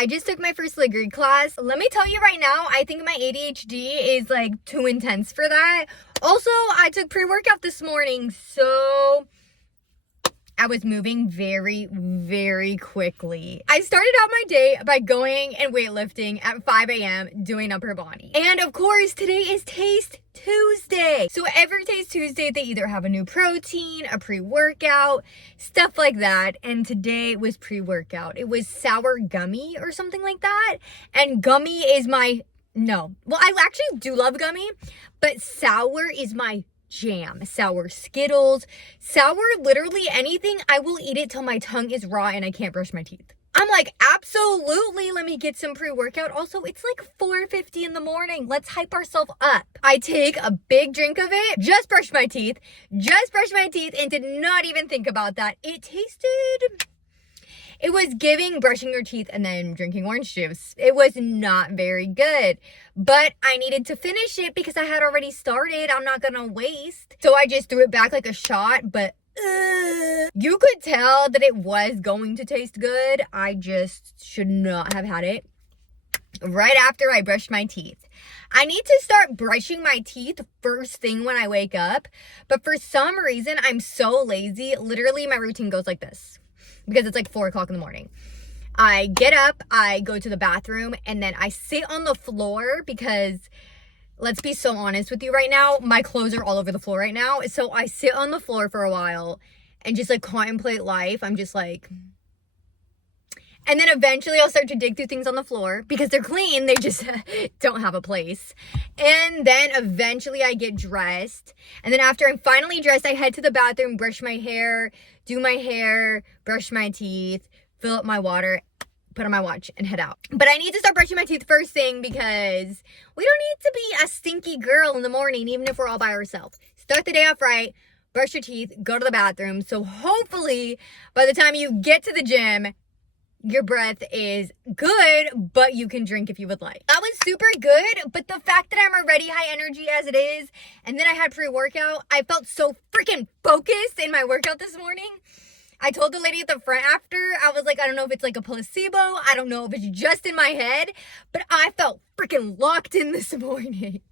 I just took my first Lagree class. Let me tell you right now, I think my ADHD is like too intense for that. Also, I took pre-workout this morning, so I was moving very, very quickly. I started out my day by going and weightlifting at 5 a.m. doing upper body. And of course, today is Taste Tuesday. So every Taste Tuesday, they either have a new protein, a pre-workout, stuff like that. And today was pre-workout. It was sour gummy or something like that. And gummy is my, no. Well, I actually do love gummy, but sour is my jam. Sour Skittles, sour literally anything. I will eat it till my tongue is raw and I can't brush my teeth. I'm like, absolutely, let me get some pre-workout. Also, it's like 4:50 in the morning. Let's hype ourselves up. I take a big drink of it, just brushed my teeth, and did not even think about that. It was giving brushing your teeth and then drinking orange juice. It was not very good, but I needed to finish it because I had already started. I'm not gonna waste. So I just threw it back like a shot, but you could tell that it was going to taste good. I just should not have had it right after I brushed my teeth. I need to start brushing my teeth first thing when I wake up, but for some reason, I'm so lazy. Literally, my routine goes like this. Because it's like 4 o'clock in the morning. I get up, I go to the bathroom, and then I sit on the floor because, let's be so honest with you right now, my clothes are all over the floor right now. So I sit on the floor for a while and just like contemplate life. I'm just like, and then eventually I'll start to dig through things on the floor because they're clean. They just don't have a place. And then eventually I get dressed. And then after I'm finally dressed, I head to the bathroom, brush my hair, do my hair, brush my teeth, fill up my water, put on my watch, and head out. But I need to start brushing my teeth first thing because we don't need to be a stinky girl in the morning, even if we're all by ourselves. Start the day off right, brush your teeth, go to the bathroom. So hopefully by the time you get to the gym, your breath is good, but you can drink if you would like. That was super good, but the fact that I'm already high energy as it is, and then I had pre-workout, I felt so freaking focused in my workout this morning. I told the lady at the front after, I was like, I don't know if it's like a placebo, I don't know if it's just in my head, but I felt freaking locked in this morning.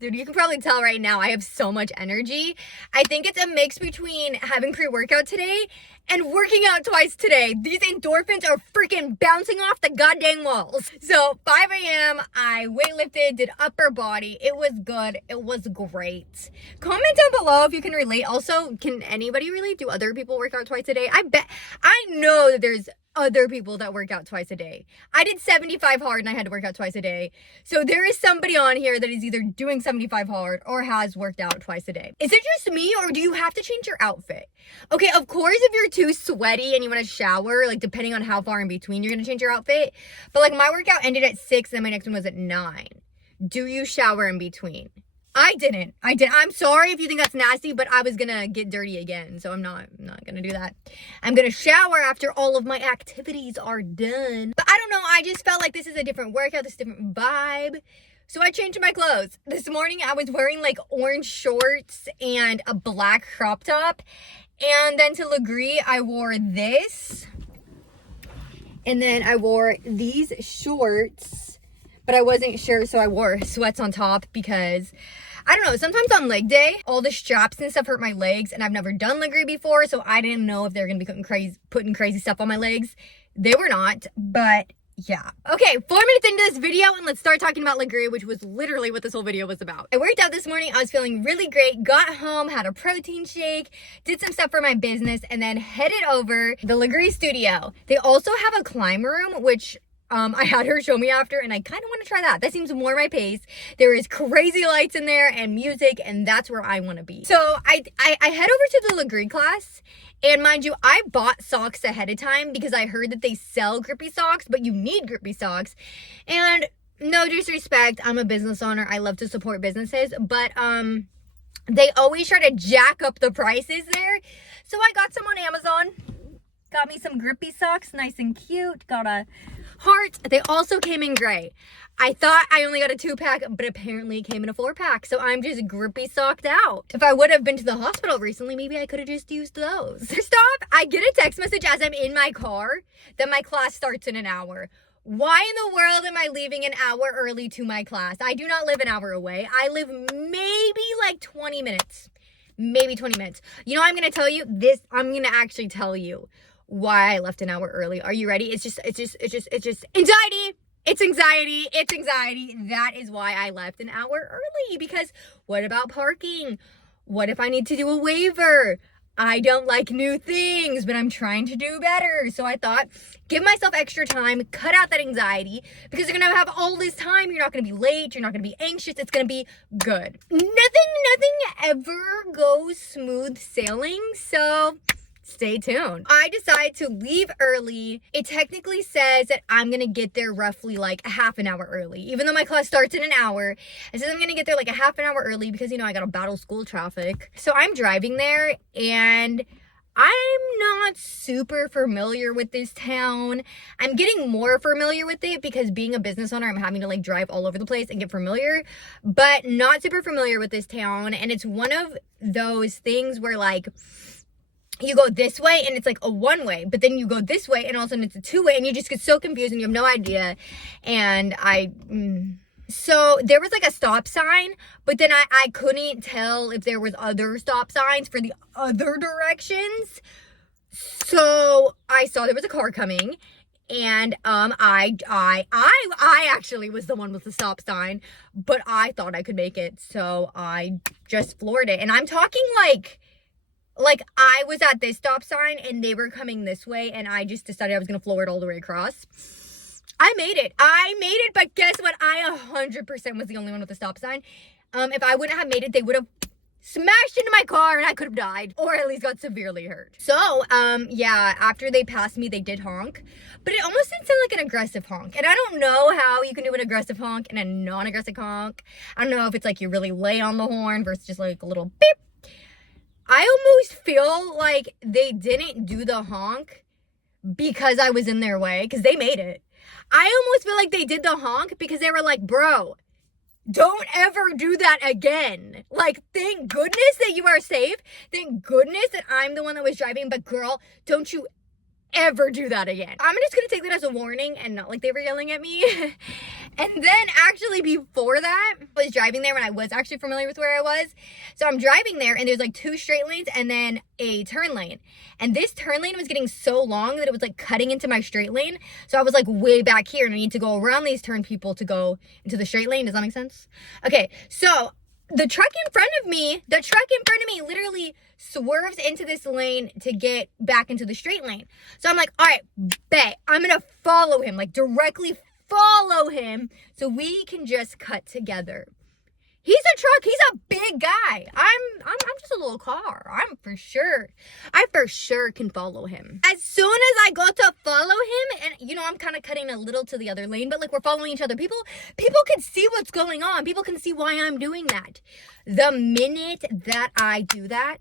Dude, you can probably tell right now I have so much energy. I think it's a mix between having pre-workout today and working out twice today. These endorphins are freaking bouncing off the goddamn walls. So 5 a.m. I weightlifted, did upper body. It was good. It was great. Comment down below if you can relate. Also, can anybody relate? Do other people work out twice a day? I know that there's other people that work out twice a day. I did 75 hard and I had to work out twice a day. So there is somebody on here that is either doing 75 hard or has worked out twice a day. Is it just me or do you have to change your outfit? Okay, of course, if you're too sweaty and you want to shower, like depending on how far in between you're going to change your outfit. But like my workout ended at 6 and my next one was at 9. Do you shower in between? I didn't. I'm sorry if you think that's nasty, but I was gonna get dirty again, so I'm not gonna do that. I'm gonna shower after all of my activities are done. But I don't know, I just felt like this is a different workout, this different vibe. So I changed my clothes. This morning I was wearing like orange shorts and a black crop top. And then to Lagree, I wore this. And then I wore these shorts, but I wasn't sure, so I wore sweats on top because I don't know, sometimes on leg day, all the straps and stuff hurt my legs, and I've never done Lagree before, so I didn't know if they're gonna be putting crazy stuff on my legs. They were not, but yeah. Okay, 4 minutes into this video, and let's start talking about Lagree, which was literally what this whole video was about. I worked out this morning, I was feeling really great, got home, had a protein shake, did some stuff for my business, and then headed over the Lagree studio. They also have a climb room, which I had her show me after, and I kind of want to try that. That seems more my pace. There is crazy lights in there and music, and that's where I want to be. So I head over to the Lagree class, and mind you, I bought socks ahead of time because I heard that they sell grippy socks, but you need grippy socks. And no disrespect, I'm a business owner. I love to support businesses, but they always try to jack up the prices there. So I got some on Amazon. Got me some grippy socks, nice and cute. Got a heart. They also came in gray. I thought I only got a 2-pack, but apparently it came in a 4-pack. So I'm just grippy socked out. If I would have been to the hospital recently, maybe I could have just used those. First off, I get a text message as I'm in my car that my class starts in an hour. Why in the world am I leaving an hour early to my class? I do not live an hour away. I live maybe like 20 minutes. Maybe 20 minutes. You know, I'm going to tell you this. I'm going to actually tell you why I left an hour early. Are you ready? It's just anxiety. It's anxiety. It's anxiety. That is why I left an hour early. Because what about parking? What if I need to do a waiver? I don't like new things, but I'm trying to do better. So I thought, give myself extra time, cut out that anxiety, because you're going to have all this time. You're not going to be late. You're not going to be anxious. It's going to be good. Nothing ever goes smooth sailing. So stay tuned. I decided to leave early. It technically says that I'm going to get there roughly like a half an hour early. Even though my class starts in an hour, it says I'm going to get there like a half an hour early because, you know, I got to battle school traffic. So I'm driving there and I'm not super familiar with this town. I'm getting more familiar with it because being a business owner, I'm having to like drive all over the place and get familiar, but not super familiar with this town. And it's one of those things where like, you go this way and it's like a one way, but then you go this way and all of a sudden it's a two way and you just get so confused and you have no idea. And so there was like a stop sign, but then I couldn't tell if there was other stop signs for the other directions. So I saw there was a car coming and I actually was the one with the stop sign, but I thought I could make it. So I just floored it. And I'm talking like I was at this stop sign and they were coming this way and I just decided I was going to floor it all the way across. I made it, but guess what? I 100% was the only one with the stop sign. If I wouldn't have made it, they would have smashed into my car and I could have died or at least got severely hurt. So, yeah, after they passed me, they did honk, but it almost didn't sound like an aggressive honk. And I don't know how you can do an aggressive honk and a non-aggressive honk. I don't know if it's like you really lay on the horn versus just like a little beep. I almost feel like they didn't do the honk because I was in their way, because they made it. I almost feel like they did the honk because they were like, bro, don't ever do that again. Like, thank goodness that you are safe. Thank goodness that I'm the one that was driving. But girl, don't you ever do that again. I'm just gonna take that as a warning and not like they were yelling at me. And then actually before that, I was driving there when I was actually familiar with where I was. So I'm driving there and there's like 2 straight lanes and then a turn lane. And this turn lane was getting so long that it was like cutting into my straight lane. So I was like way back here and I need to go around these turn people to go into the straight lane. Does that make sense? Okay, so the truck in front of me literally swerves into this lane to get back into the straight lane. So I'm like, all right, bet I'm gonna follow him, like directly follow him so we can just cut together. He's a truck, he's a big guy. I'm just a little car. I for sure can follow him. As soon as I go to follow him, and you know, I'm kind of cutting a little to the other lane, but like we're following each other. People can see what's going on. People can see why I'm doing that. The minute that I do that,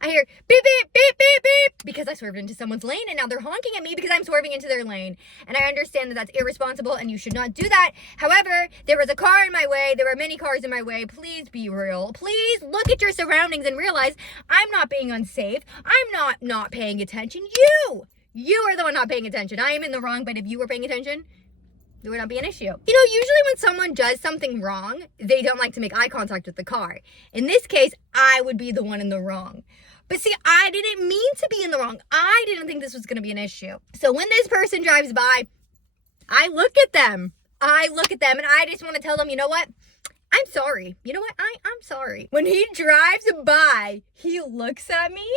I hear beep, beep, beep, beep, beep, because I swerved into someone's lane and now they're honking at me because I'm swerving into their lane. And I understand that that's irresponsible and you should not do that. However, there was a car in my way. There were many cars in my way. Please be real. Please look at your surroundings and realize I'm not being unsafe. I'm not paying attention. You are the one not paying attention. I am in the wrong, but if you were paying attention, there would not be an issue. You know, usually when someone does something wrong, they don't like to make eye contact with the car. In this case, I would be the one in the wrong. But see, I didn't mean to be in the wrong. I didn't think this was going to be an issue. So when this person drives by, I look at them and I just want to tell them, you know what? I'm sorry. You know what? I'm sorry. When he drives by, he looks at me,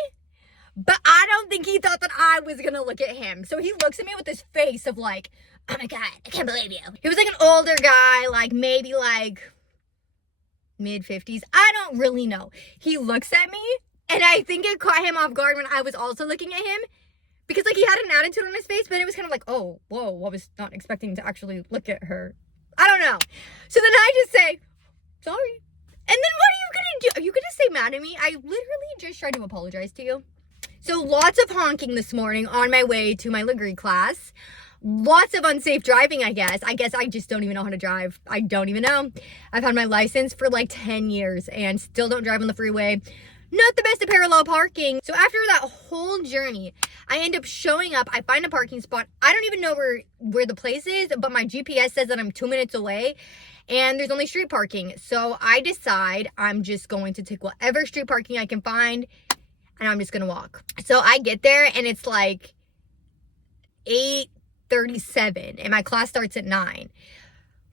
but I don't think he thought that I was going to look at him. So he looks at me with this face of like, oh my God, I can't believe you. He was like an older guy, like maybe like mid-50s. I don't really know. He looks at me. And I think it caught him off guard when I was also looking at him because like he had an attitude on his face, but it was kind of like, oh, whoa, I was not expecting to actually look at her. I don't know. So then I just say, sorry. And then what are you going to do? Are you going to stay mad at me? I literally just tried to apologize to you. So lots of honking this morning on my way to my Lagree class. Lots of unsafe driving, I guess. I just don't even know how to drive. I don't even know. I've had my license for like 10 years and still don't drive on the freeway. Not the best of parallel parking. So after that whole journey, I end up showing up. I find a parking spot. I don't even know where the place is, but my GPS says that I'm 2 minutes away and there's only street parking. So I decide I'm just going to take whatever street parking I can find and I'm just going to walk. So I get there and it's like 8:37 and my class starts at 9.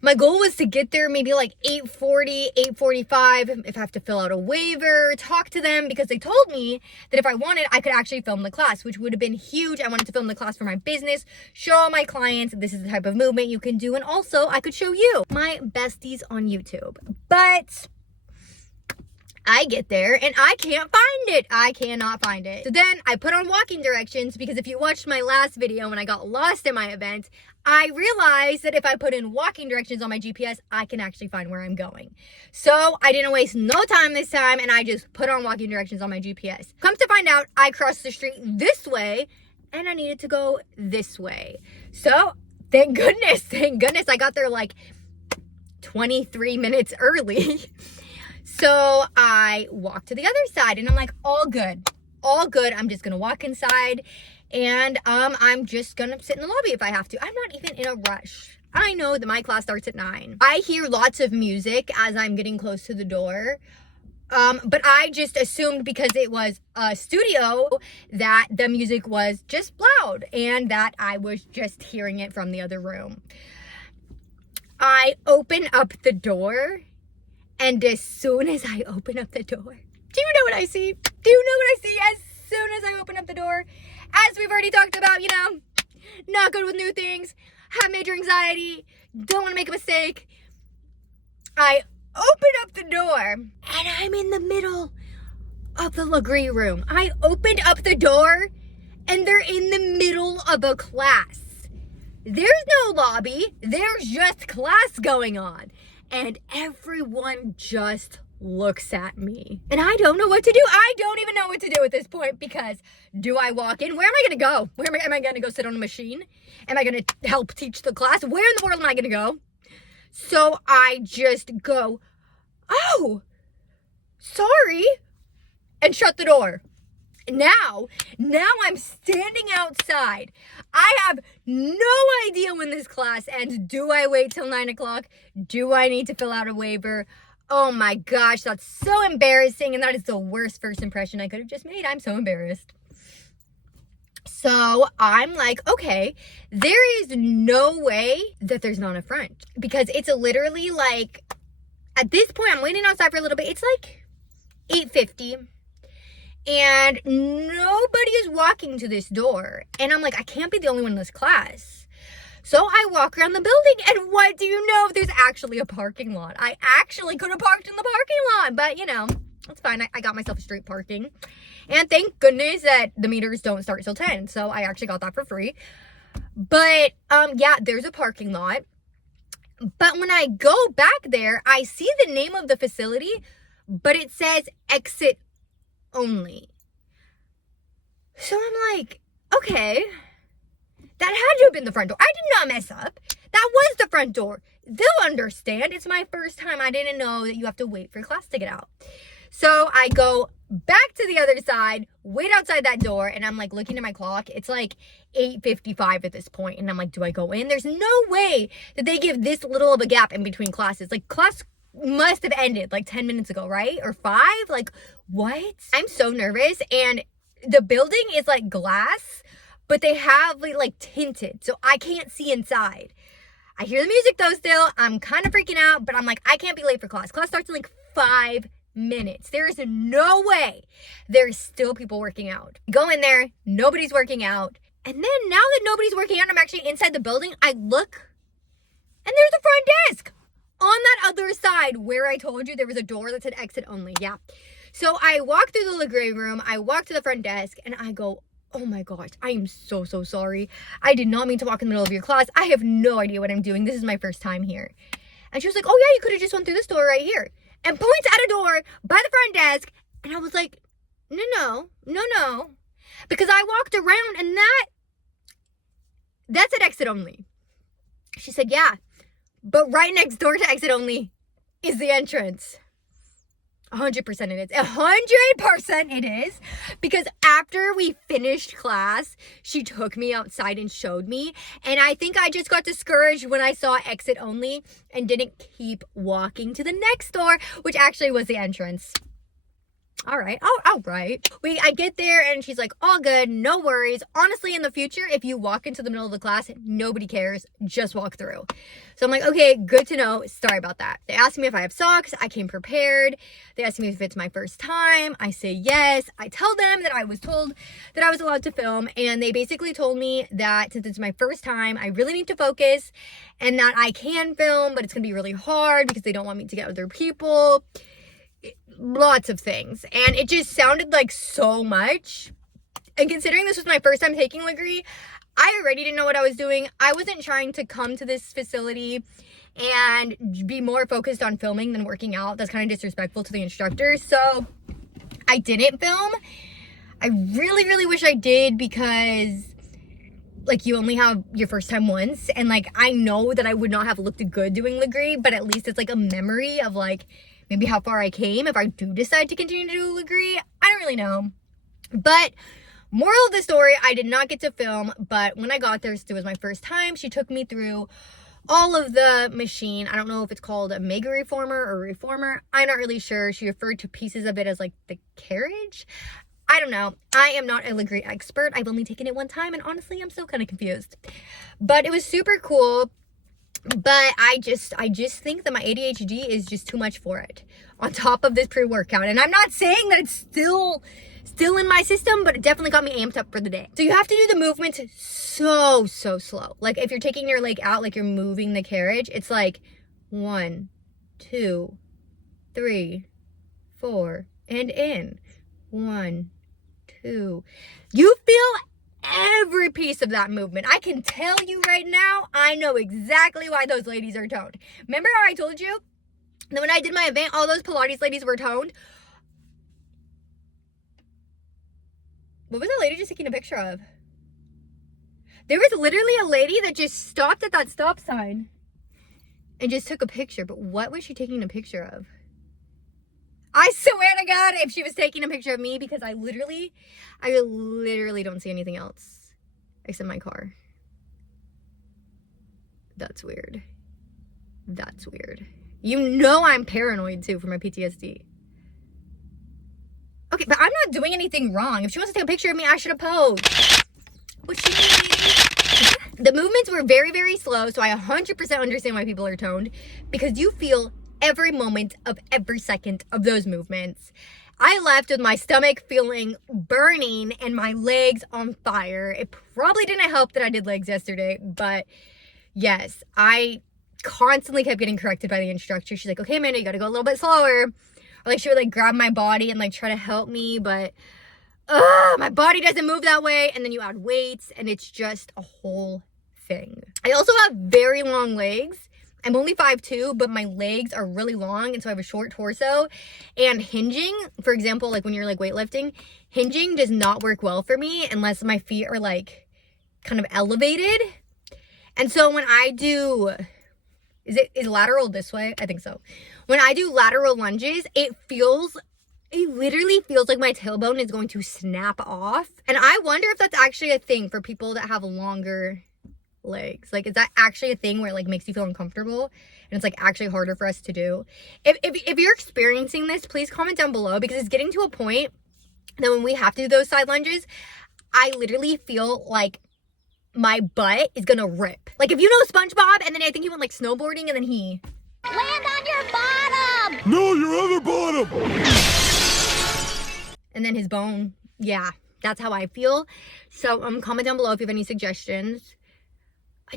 My goal was to get there maybe like 8:40, 8:45, if I have to fill out a waiver, talk to them, because they told me that if I wanted, I could actually film the class, which would have been huge. I wanted to film the class for my business, show all my clients this is the type of movement you can do, and also I could show you, my besties on YouTube. But I get there and I can't find it. I cannot find it. So then I put on walking directions, because if you watched my last video when I got lost in my event, I realized that if I put in walking directions on my GPS, I can actually find where I'm going. So I didn't waste no time this time and I just put on walking directions on my GPS. Come to find out, I crossed the street this way and I needed to go this way. So thank goodness I got there like 23 minutes early. So I walked to the other side and I'm like, all good. I'm just gonna walk inside and I'm just gonna sit in the lobby if I have to. I'm not even in a rush. I know that my class starts at 9. I hear lots of music as I'm getting close to the door. But I just assumed because it was a studio that the music was just loud and that I was just hearing it from the other room. I open up the door. And as soon as I open up the door, do you know what I see? As soon as I open up the door, as we've already talked about, not good with new things, have major anxiety, don't want to make a mistake. I open up the door and I'm in the middle of the Lagree room. I opened up the door and they're in the middle of a class. There's no lobby, there's just class going on. And everyone just looks at me. And I don't know what to do. I don't even know what to do at this point, because do I walk in? Where am I going to go? Am I going to go sit on a machine? Am I going to help teach the class? Where in the world am I going to go? So I just go, oh, sorry, and shut the door. Now I'm standing outside. I have no idea when this class ends. Do I wait till 9 o'clock? Do I need to fill out a waiver? Oh my gosh, that's so embarrassing. And that is the worst first impression I could have just made. I'm so embarrassed. So I'm like, okay, there is no way that there's not a front, because it's literally like, at this point, I'm waiting outside for a little bit. It's like 8:50. And nobody is walking to this door. And I'm like, I can't be the only one in this class. So I walk around the building, and what do you know? There's actually a parking lot. I actually could have parked in the parking lot, but it's fine. I got myself a street parking. And thank goodness that the meters don't start till 10. So I actually got that for free. But yeah, there's a parking lot. But when I go back there, I see the name of the facility, but it says exit only. So I'm like, okay, that had to have been the front door. I did not mess up. That was the front door. They'll understand. It's my first time. I didn't know that you have to wait for class to get out. So I go back to the other side, wait outside that door, and I'm like looking at my clock. It's like 8:55 at this point, and I'm like, do I go in? There's no way that they give this little of a gap in between classes. Like, class must have ended like 10 minutes ago, right? Or 5? Like, what? I'm so nervous. And the building is like glass, but they have like tinted, so I can't see inside. I hear the music though still. I'm kind of freaking out, but I'm like, I can't be late for class. Class starts in like 5 minutes. There is no way there's still people working out. Go in there, nobody's working out. And then now that nobody's working out, I'm actually inside the building. I look and there's a front desk on that other side where I told you there was a door that said exit only. Yeah. So I walk through the Lagree room, I walk to the front desk, and I go, oh my gosh, I am so sorry. I did not mean to walk in the middle of your class. I have no idea what I'm doing. This is my first time here. And she was like, oh yeah, you could have just went through this door right here. And points at a door by the front desk. And I was like, no. Because I walked around and that's at exit only. She said, yeah, but right next door to exit only is the entrance. 100% it is. 100% it is. Because after we finished class, she took me outside and showed me. And I think I just got discouraged when I saw exit only and didn't keep walking to the next door, which actually was the entrance. All right. I get there and she's like, all good, no worries. Honestly, in the future, if you walk into the middle of the class, nobody cares. Just walk through. So I'm like, okay, good to know. Sorry about that. They asked me if I have socks. I came prepared. They asked me if it's my first time. I say yes. I tell them that I was told that I was allowed to film. And they basically told me that since it's my first time, I really need to focus and that I can film, but it's going to be really hard because they don't want me to get other people. Lots of things, and it just sounded like so much. And considering this was my first time taking Lagree, I already didn't know what I was doing. I wasn't trying to come to this facility and be more focused on filming than working out. That's kind of disrespectful to the instructor, so I didn't film. I really wish I did, because like, you only have your first time once, and like, I know that I would not have looked good doing Lagree, but at least it's like a memory of like maybe how far I came if I do decide to continue to do Lagree. I don't really know. But moral of the story, I did not get to film, but when I got there, it was my first time. She took me through all of the machine. I don't know if it's called a mega reformer or reformer. I'm not really sure. She referred to pieces of it as like the carriage. I don't know. I am not a Lagree expert. I've only taken it one time, and honestly, I'm still kind of confused. But it was super cool. But I just think that my ADHD is just too much for it, on top of this pre-workout. And I'm not saying that it's still in my system, but it definitely got me amped up for the day. So you have to do the movements so slow. Like, if you're taking your leg out, like you're moving the carriage, it's like 1, 2, 3, 4, and in. 1, 2. You feel every piece of that movement. I can tell you right now, I know exactly why those ladies are toned. Remember how I told you that when I did my event, all those Pilates ladies were toned? What was that lady just taking a picture of? There was literally a lady that just stopped at that stop sign and just took a picture. But what was she taking a picture of? I swear to God, if she was taking a picture of me, because I literally don't see anything else except my car. That's weird. That's weird. You know I'm paranoid too for my PTSD. Okay, but I'm not doing anything wrong. If she wants to take a picture of me, I should have posed. What she did. The movements were very slow, so I 100% understand why people are toned, because you feel every moment of every second of those movements. I left with my stomach feeling burning and my legs on fire. It probably didn't help that I did legs yesterday, but yes, I constantly kept getting corrected by the instructor. She's like, okay, Amanda, you gotta go a little bit slower. Or like, she would like grab my body and like try to help me, but my body doesn't move that way. And then you add weights and it's just a whole thing. I also have very long legs. I'm only 5'2", but my legs are really long, and so I have a short torso. And hinging, for example, like when you're like weightlifting, hinging does not work well for me unless my feet are like kind of elevated. And so when I do, is lateral this way? I think so. When I do lateral lunges, it literally feels like my tailbone is going to snap off. And I wonder if that's actually a thing for people that have longer legs. Like, is that actually a thing where it like makes you feel uncomfortable and it's like actually harder for us to do? If you're experiencing this, please comment down below, because it's getting to a point that when we have to do those side lunges, I literally feel like my butt is gonna rip. Like, if you know SpongeBob, and then I think he went like snowboarding and then he land on your bottom. No, your other bottom. And then his bone. Yeah, that's how I feel. So comment down below if you have any suggestions.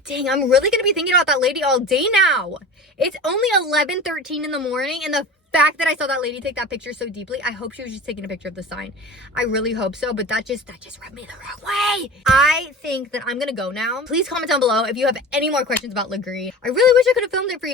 Dang, I'm really going to be thinking about that lady all day now. It's only 11:13 in the morning, and the fact that I saw that lady take that picture so deeply, I hope she was just taking a picture of the sign. I really hope so, but that just rubbed me the wrong way. I think that I'm going to go now. Please comment down below if you have any more questions about Lagree. I really wish I could have filmed it for you.